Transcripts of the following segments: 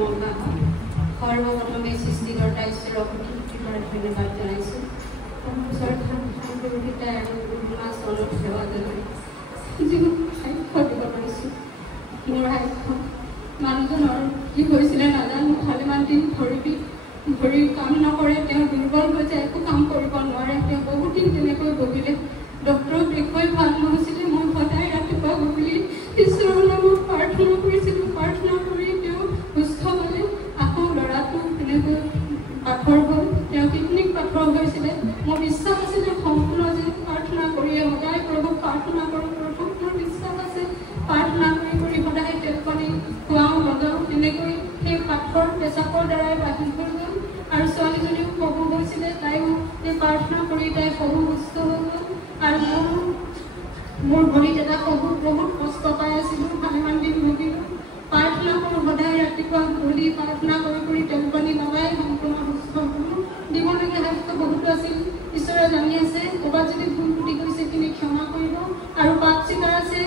মঙ্গা হয় সৰ্বপ্ৰথমে সৃষ্টিকৰ্তা ঈশ্বৰৰ ধন্যবাদ জনাইছোঁ পুৰোহিতা আৰু চনত সেৱা জনাই যিবোৰ সাক্ষ্য দিব পাৰিছোঁ মোৰ সাক্ষ্য মানুহজনৰ কি হৈছিলে নাজানো ভালেমান দিন ভৰি কাম নকৰে তেওঁ দুৰ্বল হৈ যায় একো কাম কৰিব নোৱাৰে তেওঁ বহুত দিন তেনেকৈ বহিলে ডক্টৰক দেখুৱাই ভাল নহৈছিলে মই সদায় ৰাতিপুৱা গধূলি ঈশ্বৰৰ নামত প্ৰাৰ্থনা কৰিছিলোঁ প্ৰাৰ্থনা কৰি তেওঁ সুস্থ হ'লে আকৌ ল'ৰাটো তেনেকৈ পাথৰ হ'ল তেওঁ কিডনীত পাথৰ হৈছিলে মোৰ বিশ্বাস আছিলে সম্পূৰ্ণ যে প্ৰাৰ্থনা কৰিয়ে সদায় প্ৰভুক প্ৰাৰ্থনা কৰোঁ প্ৰভুক মোৰ বিশ্বাস আছে প্ৰাৰ্থনা কৰি সদায় তেলপানী খুৱাওঁ লগাওঁ তেনেকৈ সেই পাথৰ পেচাবৰ দ্বাৰাই বাঢ়ি হৈ গ'ল আৰু ছোৱালীজনীও প্ৰভু হৈছিলে তাইও সেই প্ৰাৰ্থনা কৰি তাই প্ৰভু সুস্থ হৈ গ'ল আৰু মোৰ ভৰিত এটা প্ৰভু বহুত কষ্ট পাই আছিলোঁ ভালেমান দিন ভুগিলোঁ প্ৰাৰ্থনা কৰোঁ সদায় ৰাতিপুৱা গধূলি প্ৰাৰ্থনা কৰি তেলপানী লগাই সম্পূৰ্ণ সুস্থ হ'লোঁ দিবলগীয়া দায়িত্ব বহুতো আছিল ঈশ্বৰে জানি আছে ক'ৰবাত যদি ভুল ত্ৰুটি কৰিছে সেইখিনি ক্ষমা কৰিব আৰু পাপ স্বীকাৰ আছে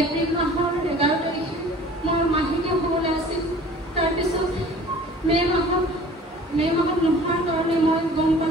এপ্ৰিল মাহৰ 11 তাৰিখে মোৰ মাহেকীয়া হ'বলৈ আছিল তাৰপিছত মে' মাহত নোহোৱাৰ কাৰণে মই গম পালোঁ